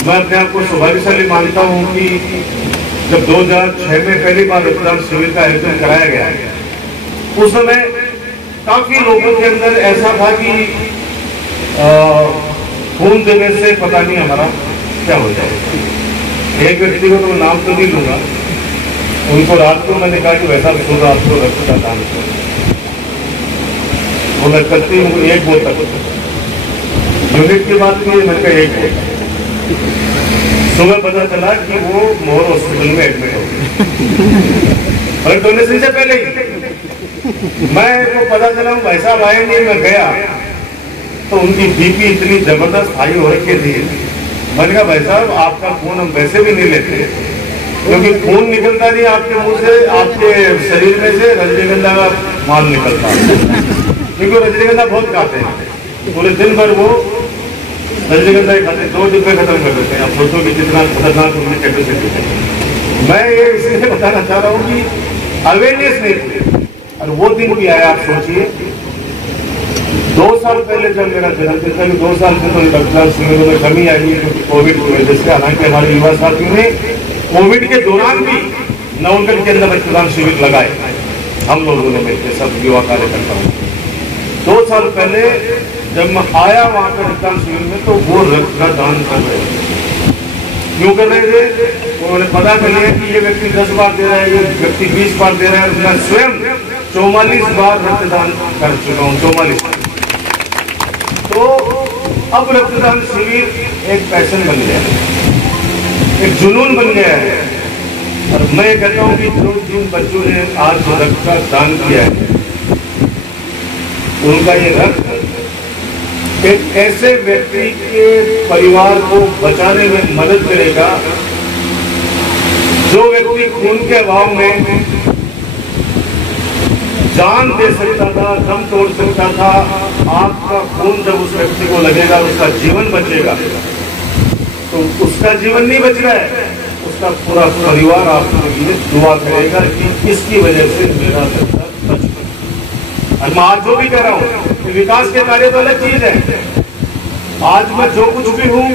मैं अपने आप को सौभाग्यशाली मानता हूँ कि जब 2006 में पहली बार रक्तदान शिविर का आयोजन कराया गया, उस समय काफी लोगों के अंदर ऐसा था कि खून देने से पता नहीं हमारा क्या हो जाए। एक व्यक्ति को तो मैं नाम तो नहीं लूंगा, उनको रात को मैंने कहा कि वैसा सुन रात को रक्त का दान करो, वो मैं करती हूँ एक बोतल यूनिट की बात की, मैंने कहा एक बोतल। सुबह पता चला कि वो मोर हॉस्पिटल में एडमिट हो गए और डोनेशन से पहले ही मैं तो पता चला भाई साहब आए नहीं, मैं गया तो उनकी बीपी इतनी जबरदस्त हाई हो रखी थी। मैंने कहा भाई साहब आपका खून हम वैसे भी नहीं लेते, क्योंकि खून निकलता नहीं आपके मुंह से, आपके शरीर में से रजनीगंधा का माल निकलता, क्योंकि रजनीगंधा बहुत खाते हैं, पूरे दिन भर वो रजनीगंधा ही खाते, 2 डिब्बे खत्म कर देते हैं। आप सोचो कि कितना खतरनाक उनकी कैपेसिटी है। मैं ये इसलिए बताना चाह रहा हूँ कि अवेयरनेस नहीं थी, और वो दिन भी आया। आप सोचिए 2 साल पहले जब मेरा जन्मदिन था, 2 साल से तो रक्तदान शिविरों में कमी आई है क्योंकि कोविड की वजह से। हालांकि हमारे युवा साथियों ने कोविड के दौरान भी नवलगढ़ के अंदर रक्तदान शिविर लगाए, हम लोगों ने मिलकर सब युवा कार्यकर्ताओं। 2 साल पहले जब मैं आया वहां पर रक्तदान शिविर में, तो वो रक्त का दान कर रहे थे। क्यों कर रहे थे? उन्होंने पता कर लिया कि ये व्यक्ति 10 बार दे रहा है, ये व्यक्ति 20 बार दे रहा है, और मैं स्वयं 44 बार रक्तदान कर चुका हूँ, 44। तो अब रक्तदान शिविर एक पैशन बन गया है, एक जुनून बन गया है। और मैं कहता हूँ कि जिन बच्चों ने आज रक्त का दान किया है, उनका ये रक्त एक ऐसे व्यक्ति के परिवार को बचाने में मदद करेगा जो व्यक्ति खून के अभाव में जान दे सकता था, दम तोड़ सकता था। आपका खून जब उस व्यक्ति को लगेगा, उसका जीवन बचेगा, तो उसका जीवन नहीं बच रहा है, उसका पूरा परिवार आपके लिए दुआ करेगा कि इसकी वजह से मेरा बच्चा बच गया। और मैं आज जो भी कह रहा हूँ, विकास के कार्य तो अलग चीज है। आज मैं जो कुछ भी हूँ,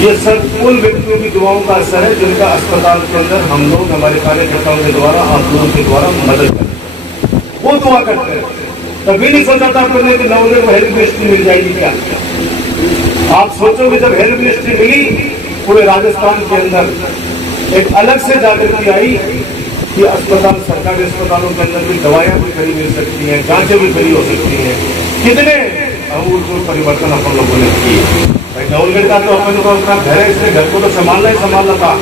ये सब उन व्यक्तियों की दुआओं का असर है जिनका अस्पताल के अंदर हम लोग, हमारे कार्यकर्ताओं के द्वारा, आप लोगों के द्वारा मदद करते हैं, वो दुआ करते हैं। कभी नहीं सोचा था आपने कि नवलगढ़ को हेल्थ मिनिस्ट्री मिल जाएगी क्या? आप सोचोगे जब हेल्थ मिनिस्ट्री मिली, पूरे राजस्थान के अंदर एक अलग से जागृति आई कि अस्पताल, सरकारी अस्पतालों के अंदर भी दवाइयां भी खरी मिल सकती हैं, जांचें भी खरी हो सकती हैं। कितने अभूतपूर्व परिवर्तन अपन लोगों ने किए। भाई नवलगढ़ का तो अपन को अपना घर है, इसलिए घर को तो संभालना ही संभालना था,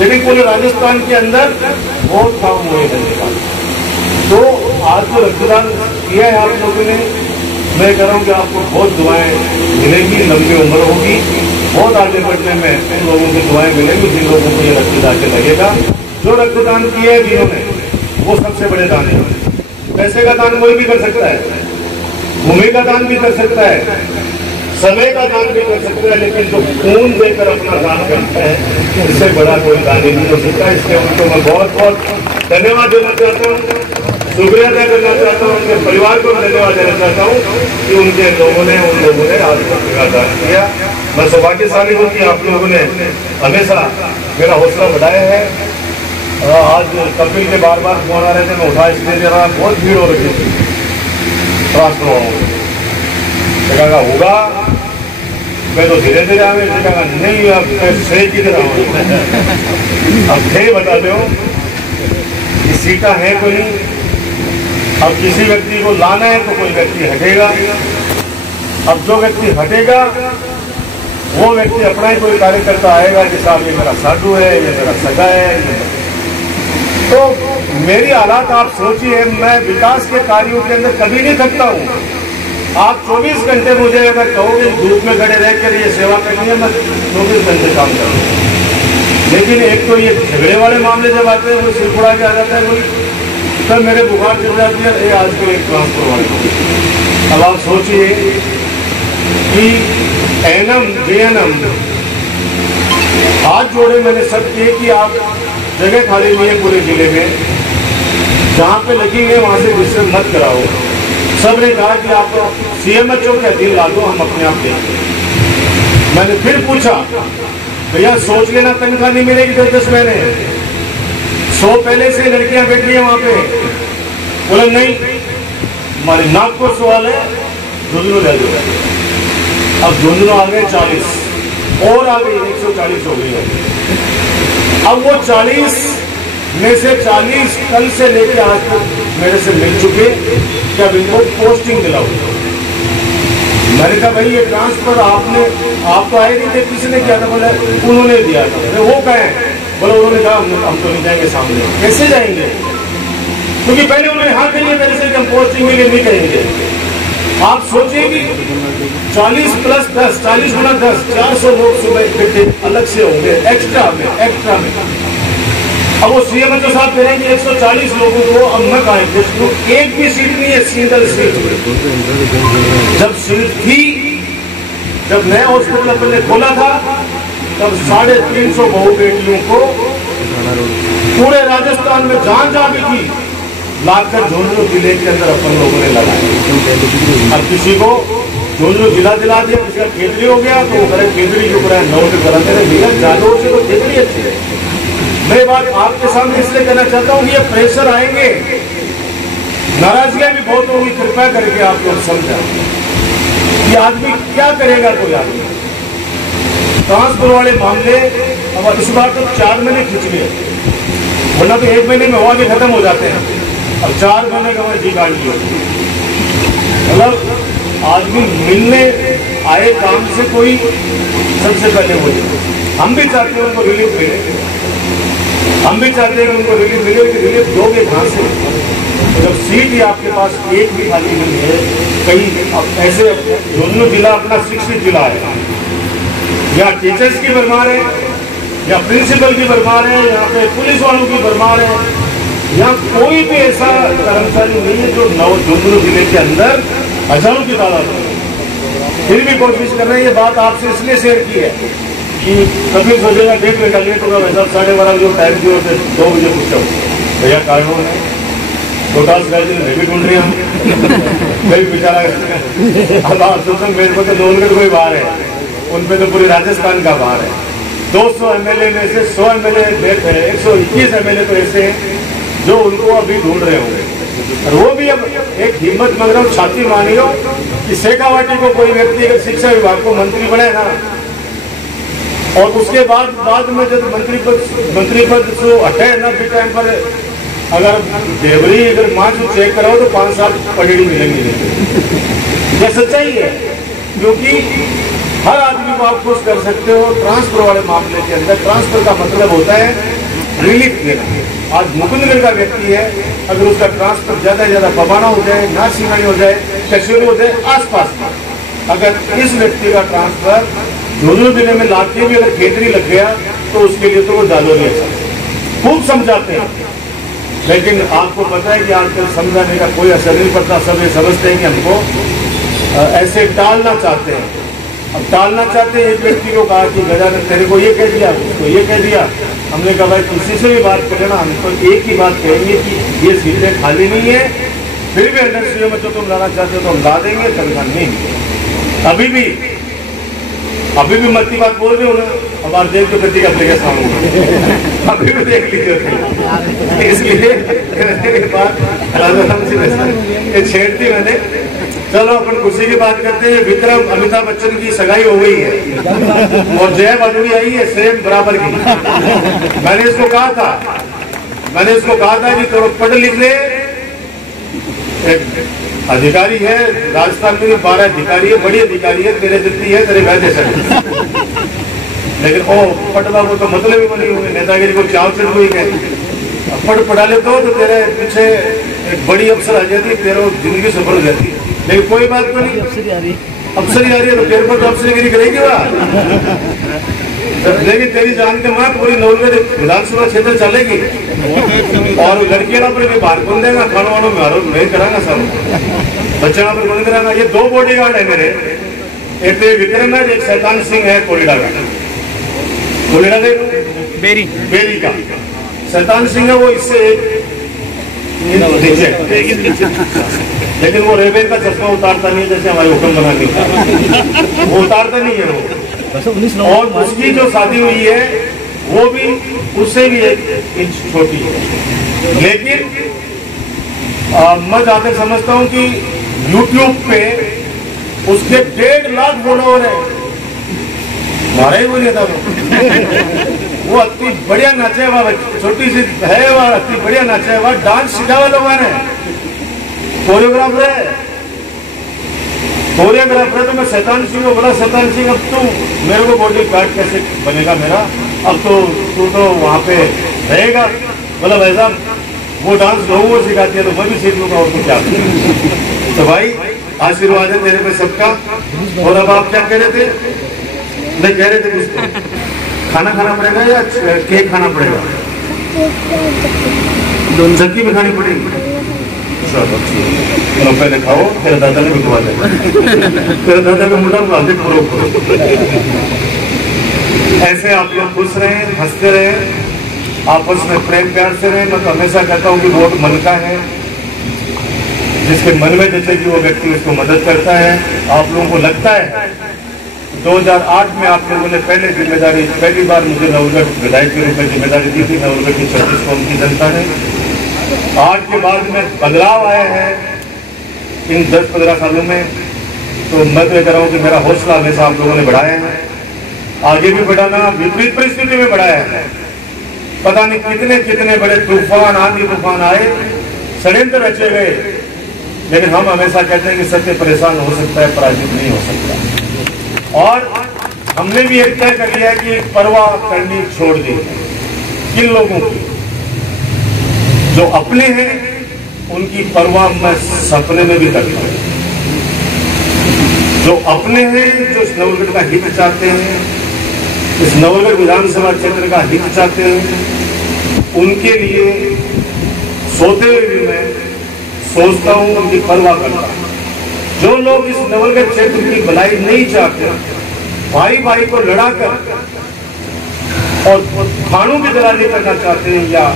लेकिन पूरे राजस्थान के अंदर बहुत काम हुए धरने का। तो आज जो रक्तदान किया है आप लोगों ने, मैं कह रहा हूँ कि आपको बहुत दुआएं मिलेंगी, लंबी उम्र होगी, बहुत आगे बढ़ने में उन लोगों की दुआएं मिलेंगी जिन लोगों को ये रक्तदान के लगेगा। जो रक्तदान किए हैं जिन्होंने, वो सबसे बड़े दान है। पैसे का दान कोई भी कर सकता है, भूमि का दान भी कर सकता है, समय का दान भी कर सकता है, लेकिन जो खून देकर अपना दान करता है, इससे बड़ा कोई दान ही नहीं हो सकता। इसलिए उनको मैं बहुत बहुत धन्यवाद देना चाहता हूँ, शुक्रिया अदा करना चाहता हूँ, उनके परिवार को धन्यवाद देना चाहता हूँ कि उन लोगों ने आज रक्त का दान किया। मैं सौभाग्यशाली हूँ कि आप लोगों ने हमेशा मेरा हौसला बढ़ाया है। आज कपिल के बार बार फोन आ रहे थे, मैं उठा इसलिए दे रहा, बहुत भीड़ हो रही थी ट्रांसफर जगह होगा, मैं तो धीरे धीरे आगे जगह नहीं, अब मैं सही की तरह अब थे बता दो कि सीटा है कोई नहीं। अब किसी व्यक्ति को लाना है तो कोई व्यक्ति हटेगा, अब जो व्यक्ति हटेगा वो व्यक्ति अपना ही कोई कार्यकर्ता आएगा कि साहब ये मेरा साधु है, ये मेरा सगा है। तो मेरी हालात आप सोचिए, मैं विकास के कार्यों के अंदर कभी नहीं थकता हूँ। आप 24 घंटे मुझे अगर कहोगे धूप में खड़े रहकर ये सेवा करनी है, मैं 24 घंटे काम करूँगा। लेकिन एक तो ये झगड़े वाले मामले जब आते हैं, वो सिर उड़ा के आ जाता है कोई, तब मेरे बुखार चढ़ जाती है, ये आज को एक ट्रांसफर वाले। अब आप सोचिए कि एनम जेएनएम हाथ जोड़े मैंने सब किए कि आप जगह खाली नहीं है पूरे जिले में, जहाँ पे लगी है वहाँ से डिस्टर्ब मत कराओ। सब ने कहा कि आप सीएमएचओ के अधीन ला दो, हम अपने आप देखेंगे। मैंने फिर पूछा, भैया सोच लेना तनख्वाह नहीं मिलेगी 10 महीने, 100 पहले से लड़कियां बैठी हैं वहां पे। बोले नहीं, हमारे नागपुर सवाल है, झुंझुनू ले दो। अब झुंझुनू आ गए 40 और आ गई 140 हो गई है। अब वो 40 में से 40 कल से लेकर आज तक मेरे से मिल चुके कि अब इनको पोस्टिंग दिलाओ। मैंने कहा भाई ये ट्रांसफर आप तो आए नहीं थे, किसी ने किया था? बोले उन्होंने दिया था। वो कहें? बोले उन्होंने कहा हम तो नहीं जाएंगे सामने। कैसे जाएंगे? क्योंकि पहले उन्होंने हाँ करिए मेरे से कि हम पोस्टिंग के लिए नहीं करेंगे। आप सोचिए कि 40 + 10, 40 × 10, 400 लोग सुबह इकट्ठे अलग से होंगे एक्स्ट्रा में। अब वो CMHO साहब कह रहे हैं कि 140 लोगों को अब मैं कहा एक भी सीट नहीं है, सिंगल सीट। जब सीट थी, जब नया हॉस्पिटल अपन ने खोला था, तब 350 बहू बेटियों को पूरे राजस्थान में जहां भी थी लाकर झुंझुनू जिले के अंदर अपन लोगों ने लगाया। अब किसी को झुंझुनू जिला दिला दिया, किसी का केंद्रीय हो गया तो वो करे केंद्रीय क्यों कराए, नौकरी कराते रहे। भैया जालोर से तो केंद्रीय अच्छी है। मैं बात आपके सामने इसलिए कहना चाहता हूँ कि ये प्रेशर आएंगे, नाराजगियां भी बहुत होगी। कृपया करके आप लोग समझा कि आदमी क्या करेगा। कोई आदमी ट्रांसफर वाले मामले अब इस बार तो 4 महीने खिंच गए, वरना तो 1 महीने में हवा के खत्म हो जाते हैं। अब 4 महीने का जी काट लिया। मतलब आदमी मिलने आए काम से कोई सबसे पहले वो हम भी चाहते हैं उनको रिलीफ मिले, हम भी चाहते हैं कि उनको रिलीफ मिले। कि रिलीफ दोगे कहाँ से? जब सीट ही आपके पास एक भी खाली नहीं है कहीं। अब ऐसे झुंझुनू जिला अपना शिक्षित जिला है, यहाँ टीचर्स की भरमार है, या प्रिंसिपल की भरमार है, यहाँ पे पुलिस वालों की भरमार है। यहाँ कोई भी ऐसा कर्मचारी नहीं है जो झुंझुनू जिले के अंदर हजारों की तादाद में। फिर भी कोशिश कर रहे हैं। ये बात आपसे इसलिए शेयर की है कि कभी सोचेगा 1.5 घंटा लेट होगा, वैसा 12:30 जो टाइम दिया उसे 2 बजे पूछा भैया कारणों है छोटा मैं भी ढूंढ रही हूँ कई बेचारा। अब आप सोचो मेरे को तो नौनगढ़ कोई बाहर है, उन पे तो पूरे राजस्थान का बाहर है। 200 MLA में से 100 MLA बैठ है, 121 MLA तो ऐसे हैं जो उनको अभी ढूंढ रहे होंगे। और वो भी अब एक हिम्मत मांग रहा हूँ, छाती मांग रहा हूँ कि शेखावाटी को कोई व्यक्ति अगर शिक्षा विभाग को मंत्री बने ना, और उसके बाद में जब मंत्री पद से हटे ना भी टाइम पर अगर देवरी अगर मार्च चेक कराओ तो 5 साल पढ़ी मिलेंगे। यह सच्चाई है, क्योंकि हर आदमी को आप खुश कर सकते हो। ट्रांसफर वाले मामले के अंदर ट्रांसफर का मतलब होता है रिलीफ देना। आज मुकुंदगढ़ का व्यक्ति है, अगर उसका ट्रांसफर ज्यादा से ज्यादा पबाना हो जाए, नासिंगानी हो जाए, कश्मीर हो जाए, आसपास अगर इस व्यक्ति का ट्रांसफर झुंझुनू जिले में लाके भी अगर केंद्रीय लग गया तो उसके लिए तो वो जालो नहीं अच्छा। खूब समझाते हैं, लेकिन आपको पता है कि आजकल समझाने का कोई असर नहीं पड़ता। सब ये समझते हैं कि हमको ऐसे टालना चाहते हैं। अब टालना चाहते हैं। एक व्यक्ति को कहा कि गजानन तेरे को ये कह दिया, उसको ये कह दिया। हमने कहा भाई किसी से भी बात करें ना, हम तो एक ही बात कहेंगे कि ये सीटें खाली नहीं है, फिर भी अंडर CM में जो तुम लाना चाहते हो तो हम ला देंगे, तनख्वाह नहीं। अभी भी मत की बात बोल रहे हो ना, अब आप देख तो गति का अपने सामने अभी भी देख लीजिए। इसलिए बात ये छेड़ती मैंने। चलो अपन खुशी की बात करते हैं। विक्रम अमिताभ बच्चन की सगाई हो गई है और जया बहादुरी आई है सेम बराबर की। मैंने इसको कहा था कि थोड़ा पढ़ लिख ले। अधिकारी है राजस्थान में, 12 अधिकारी है, बड़ी अधिकारी है, तेरे जितनी है तेरे वैसे सके। लेकिन पटवा को तो मतलब ही बनी हुई नेतागिरी को चाव चढ़ हुई है। पढ़ा लेते हो तो तेरे पीछे एक बड़ी अफसर आ जाती है, तेरे जिंदगी सफल हो जाती है। लेकिन कोई बात तो नहीं, अफसरी आ रही है तो तेरे पर तो अफसरीगिरी करेगी वह। लेकिन तेरी जान के माँ पूरी नौलगढ़ विधानसभा क्षेत्र चलेगी और लड़कियां पर भी बाहर कौन देगा, खाना वानों में आरोप नहीं कराना, सब बच्चा पर कौन कराना। ये 2 बॉडीगार्ड है मेरे, एक तो विक्रम है, एक शैतान सिंह है कोलिडा का, बेरी का। शैतान सिंह है वो इससे लेकिन वो रेबेन का चश्मा उतारता नहीं, जैसे हमारे हुक्म बना देता वो उतारता नहीं है। वो और उसकी जो शादी हुई है वो भी उससे भी 1 इंच छोटी है। लेकिन मैं जहां तक समझता हूं कि YouTube पे उसके 1.5 लाख फॉलोवर है। मारा ही बोलिए था वो अति बढ़िया नाचे हुआ, छोटी सी है वह, अति बढ़िया नाचे हुआ, डांस सिखावा लोगों ने, कोरियोग्राफर है। तो मैं शैतान सिंह को बोला, शैतान सिंह अब तू मेरे को बॉडी गार्ड कैसे बनेगा मेरा, अब तो तू तो वहां पे रहेगा। बोला भाई साहब वो डांस लोगों को सिखाती है तो मैं भी सीख लूंगा और कुछ क्या। तो भाई आशीर्वाद है तेरे पे सबका। और अब आप क्या कह रहे थे? नहीं कह रहे थे कुछ खाना खाना पड़ेगा या केक खाना पड़ेगा? दोनों चक्की में खानी पड़ेगी। चलो पहले खाओ, तेरे दादा ने बिकवा दिया, तेरे दादा का मुंडा बांधे करो। ऐसे आप लोग खुश रहें, हंसते रहें, आपस में प्रेम प्यार से रहें। मैं तो हमेशा कहता हूँ कि वोट मन का है, जिसके मन में जैसे कि वो व्यक्ति उसको मदद करता है। आप लोगों को लगता है 2008 में आप लोगों ने पहली बार मुझे नवलगढ़ विधायक के रूप में जिम्मेदारी दी थी। नवलगढ़ की 36 कौम की जनता ने। आज के बाद में बदलाव आया है इन 10-15 सालों में, तो मैं तो ये कह रहा हूँ कि मेरा हौसला हमेशा आप लोगों ने बढ़ाया है, आगे भी बढ़ाना। विपरीत परिस्थिति में बढ़ाया है। पता नहीं कितने कितने बड़े तूफान, आंधी तूफान आए, षड्यंत्र रचे गए, लेकिन हम हमेशा कहते हैं कि सत्य परेशान हो सकता है, पराजित नहीं हो सकता। और हमने भी एक तय कर लिया है कि परवाह करनी छोड़ दी। किन लोगों की? जो अपने हैं उनकी परवाह मैं सपने में भी करता हूं। जो अपने हैं, जो इस नवलगढ़ का हित चाहते हैं, इस नवलगढ़ विधानसभा क्षेत्र का हित चाहते हैं, उनके लिए सोते हुए भी मैं सोचता हूं, उनकी परवाह करता हूं। जो लोग इस नवलगढ़ क्षेत्र की भलाई नहीं चाहते, भाई भाई को लड़ाकर और थानों की दलाली करना चाहते हैं या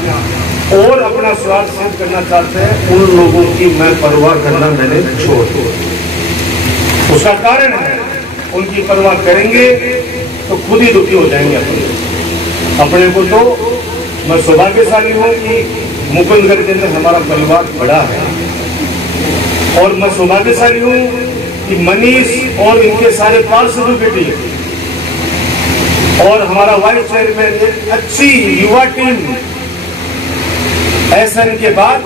और अपना स्वार्थ सिद्ध करना चाहते हैं, उन लोगों की मैं परवाह करना मैंने छोड़ दिया। उसका कारण है, उनकी परवाह करेंगे तो खुद ही दुखी हो जाएंगे अपने को। तो मैं सौभाग्यशाली हूं कि मुकुंदगढ़ के अंदर हमारा परिवार बड़ा है, और मैं सौभाग्यशाली हूं कि मनीष और इनके सारे पार्षदों की टीम और हमारा वाइस चेयरमैन एक अच्छी युवा टीम। एसएन के बाद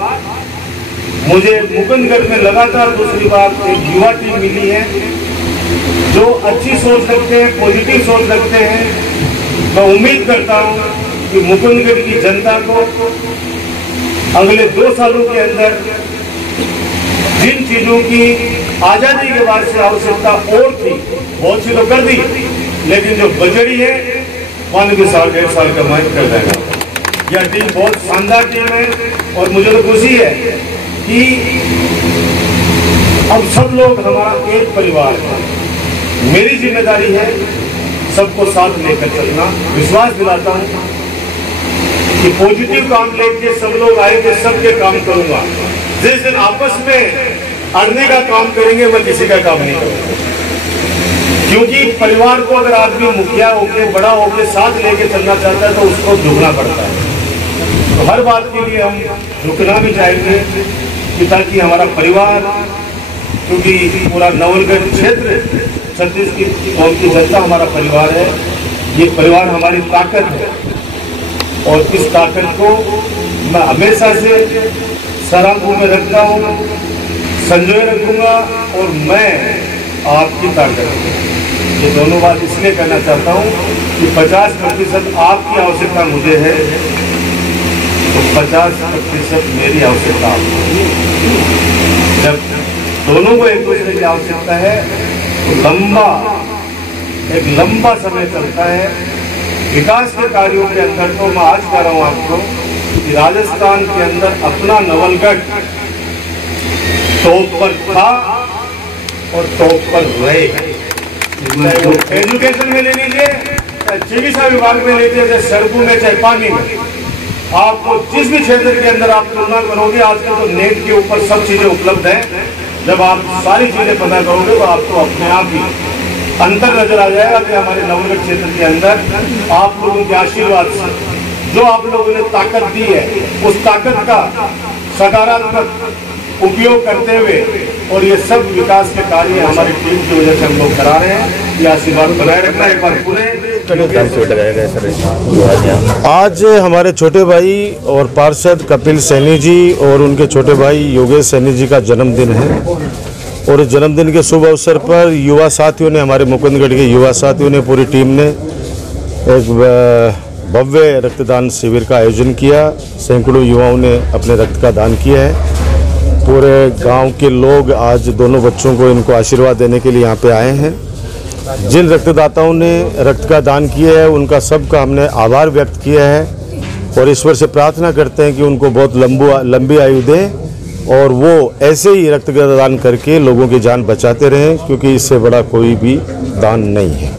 मुझे मुकुंदगढ़ में लगातार दूसरी बार एक युवा टीम मिली है जो अच्छी सोच रखते हैं, पॉजिटिव सोच रखते हैं। मैं उम्मीद करता हूं कि मुकुंदगढ़ की जनता को अगले 2 सालों के अंदर जिन चीजों की आजादी के बाद से आवश्यकता और थी, बहुत सी तो कर दी, लेकिन जो बजड़ी है 1 साल 1.5 साल का मैं कर देगा। यह टीम बहुत शानदार टीम है और मुझे तो खुशी है कि अब सब लोग हमारा एक परिवार है। मेरी जिम्मेदारी है सबको साथ लेकर चलना। विश्वास दिलाता हूं कि पॉजिटिव काम लेके सब लोग आएंगे, सबके काम करूंगा। जिस दिन आपस में अड़ने का काम करेंगे, मैं किसी का काम नहीं करूंगा, क्योंकि परिवार को अगर आदमी मुखिया होके, बड़ा होके साथ लेके चलना चाहता है तो उसको झुकना पड़ता है। तो हर बात के लिए हम झुकना भी चाहेंगे कि ताकि हमारा परिवार, क्योंकि पूरा नवलगढ़ क्षेत्र 36 की कौम की जनता हमारा परिवार है। ये परिवार हमारी ताकत है और इस ताकत को मैं हमेशा से सरांगों में रखता हूँ, संजोए रखूंगा। और मैं आपकी ताकत, ये दोनों बात इसलिए कहना चाहता हूँ कि 50% आपकी आवश्यकता मुझे है तो 50% मेरी आवश्यकता आपको। जब दोनों को एक दूसरे की आवश्यकता है तो एक लंबा समय चलता है। विकास के कार्यों के अंदर तो मैं आज कह रहा हूं आपको कि राजस्थान के अंदर अपना नवलगढ़ टॉप पर था और टॉप पर रहेगा। एजुकेशन में ले लीजिए, चिकित्सा विभाग में ले लीजिए, चाहे सड़कों में, चाहे पानी में, आपको जिस भी क्षेत्र के अंदर आप तुलना करोगे, आजकल तो नेट के ऊपर सब चीजें उपलब्ध हैं। जब आप सारी चीजें पता करोगे तो आपको अपने आप ही अंतर नजर आ जाएगा कि हमारे नवनगर क्षेत्र के अंदर आप लोगों के आशीर्वाद से जो आप लोगों ने ताकत दी है, उस ताकत का सकारात्मक उपयोग करते हुए और ये सब विकास के कार्य हमारी टीम की वजह से हम लोग करा रहे हैं। ये आशीर्वाद बनाए रखना। एक बार पूरे आज हमारे छोटे भाई और पार्षद कपिल सैनी जी और उनके छोटे भाई योगेश सैनी जी का जन्मदिन है और इस जन्मदिन के शुभ अवसर पर युवा साथियों ने, हमारे मुकुंदगढ़ के युवा साथियों ने, पूरी टीम ने एक भव्य रक्तदान शिविर का आयोजन किया। सैकड़ों युवाओं ने अपने रक्त का दान किया है। पूरे गांव के लोग आज दोनों बच्चों को, इनको आशीर्वाद देने के लिए यहाँ पे आए हैं। जिन रक्तदाताओं ने रक्त का दान किया है उनका सबका हमने आभार व्यक्त किया है और ईश्वर से प्रार्थना करते हैं कि उनको बहुत लंबी आयु दे और वो ऐसे ही रक्त का दान करके लोगों की जान बचाते रहें, क्योंकि इससे बड़ा कोई भी दान नहीं है।